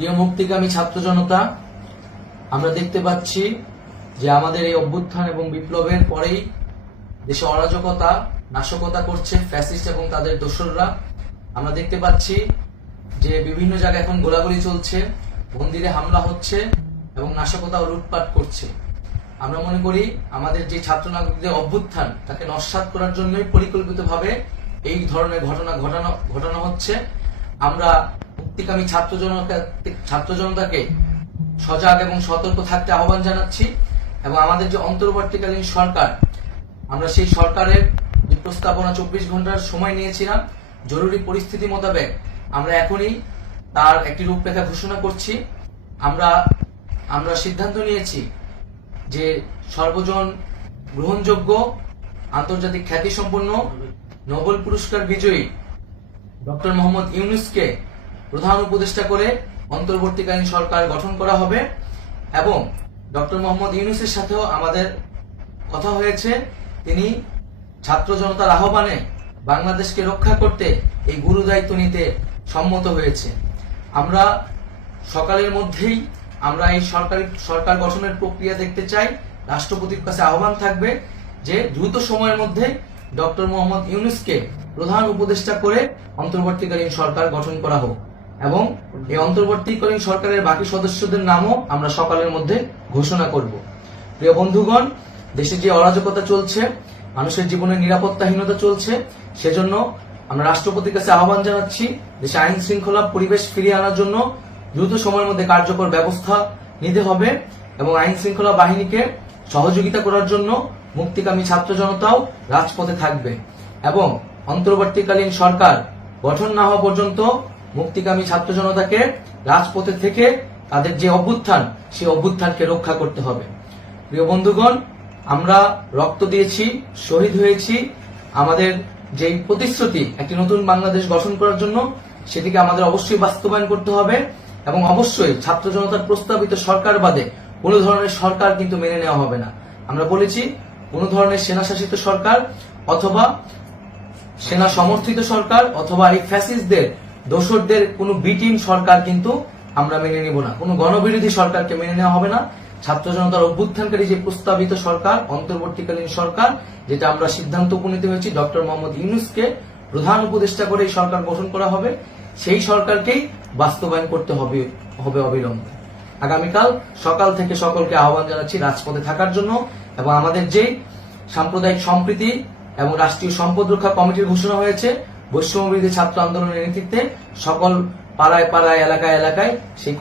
প্রিয় মুক্তিকামী ছাত্র জনতা, আমরা দেখতে পাচ্ছি যে আমাদের এই অভ্যুত্থান এবং বিপ্লবের পরেই দেশে অরাজকতা নাশকতা করছে ফ্যাসিস্ট এবং তাদের দোসররা। আমরা দেখতে পাচ্ছি যে বিভিন্ন জায়গায় এখন গোলাগুলি চলছে, মন্দিরে হামলা হচ্ছে এবং নাশকতা ও লুটপাট করছে। আমরা মনে করি আমাদের যে ছাত্র নাগরিকদের অভ্যুত্থান তাকে নস্যাৎ করার জন্যই পরিকল্পিতভাবে এই ধরনের ঘটনা ঘটানো হচ্ছে। আমরা মুক্তিকামী ছাত্র জনতাকে সজাগ এবং সতর্ক থাকতে আহ্বান জানাচ্ছি এবং আমাদের যে অন্তর্বর্তীকালীন সরকার, আমরা সেই সরকারের যে প্রস্তাবনা 24 ঘন্টার সময় নিয়েছিলাম, জরুরি পরিস্থিতি মোতাবেক আমরা এখনই তার একটি রূপরেখা ঘোষণা করছি। আমরা সিদ্ধান্ত নিয়েছি যে সর্বজন গ্রহণযোগ্য আন্তর্জাতিক খ্যাতিসম্পন্ন নোবেল পুরস্কার বিজয়ী ডক্টর মোহাম্মদ ইউনূসকে প্রধান উপদেষ্টা করে অন্তর্বর্তীকালীন সরকার গঠন করা হবে এবং ডক্টর মোহাম্মদ ইউনূসের সাথেও আমাদের কথা হয়েছে। তিনি ছাত্র জনতার আহ্বানে বাংলাদেশকে রক্ষা করতে এই গুরু দায়িত্ব নিতে সম্মত হয়েছে। আমরা সকালের মধ্যেই আমরা এই সরকার গঠনের প্রক্রিয়া দেখতে চাই। রাষ্ট্রপতির কাছে আহ্বান থাকবে যে দ্রুত সময়ের মধ্যে ডক্টর মোহাম্মদ ইউনূসকে প্রধান উপদেষ্টা করে অন্তর্বর্তীকালীন সরকার গঠন করা হোক এবং এই অন্তর্বর্তীকালীন সরকারের বাকি সদস্যদের নামও আমরা সকালের মধ্যে ঘোষণা করব। প্রিয় বন্ধুগণ, দেশে যে অরাজকতা চলছে, মানুষের জীবনের নিরাপত্তাহীনতা চলছে, সেজন্য আমরা রাষ্ট্রপতির কাছে আহ্বান জানাচ্ছি দেশে আইন শৃঙ্খলা পরিবেশ ফিরিয়ে আনার জন্য দ্রুত সময়ের মধ্যে কার্যকর ব্যবস্থা নিতে হবে এবং আইন শৃঙ্খলা বাহিনীকে সহযোগিতা করার জন্য মুক্তিকামী ছাত্র জনতাও রাজপথে থাকবে এবং অন্তর্বর্তীকালীন সরকার গঠন না হওয়া পর্যন্ত মুক্তিকামী ছাত্র জনতাকে রাজপথে থেকে তাদের যে অভ্যুত্থান, সেই অভ্যুত্থানকে রক্ষা করতে হবে। প্রিয় বন্ধুগণ, আমরা রক্ত দিয়েছি, শহীদ হয়েছি। আমাদের যে প্রতিশ্রুতি একটি নতুন বাংলাদেশ গঠন করার জন্য, সেটিকে আমাদের অবশ্যই বাস্তবায়ন করতে হবে এবং অবশ্যই ছাত্র জনতার প্রস্তাবিত সরকার বাদে কোনো ধরনের সরকার কিন্তু মেনে নেওয়া হবে না। আমরা বলেছি কোনো ধরনের সেনা শাসিত সরকার অথবা সেনা সমর্থিত সরকার অথবা এই ফ্যাসিস্টদের দোসরদের কোনো বিটিম সরকার কিন্তু আমরা মেনে নিব না। কোনো গণবিরোধী সরকারকে মেনে নেওয়া হবে না। ছাত্র জনতার অভ্যুত্থানকারী যে প্রস্তাবিত সরকার, অন্তর্বর্তীকালীন সরকার, যেটা আমরা সিদ্ধান্ত উপনীত হয়েছি ডক্টর মোহাম্মদ ইউনূসকে প্রধান উপদেষ্টা করে এই সরকার গঠন করা হবে, সেই সরকারকেই বাস্তবায়ন করতে হবে অবিলম্বে। আগামীকাল সকাল থেকে সকলকে আহ্বান জানাচ্ছি রাজপথে থাকার জন্য এবং আমাদের যে সাম্প্রদায়িক সম্প্রীতি এবং রাষ্ট্রীয় সম্পদ রক্ষা কমিটির ঘোষণা হয়েছে বৈষম্য বিরোধী ছাত্র আন্দোলনের নেতৃত্বে সকল পাড়ায় পাড়ায় এলাকায় সেই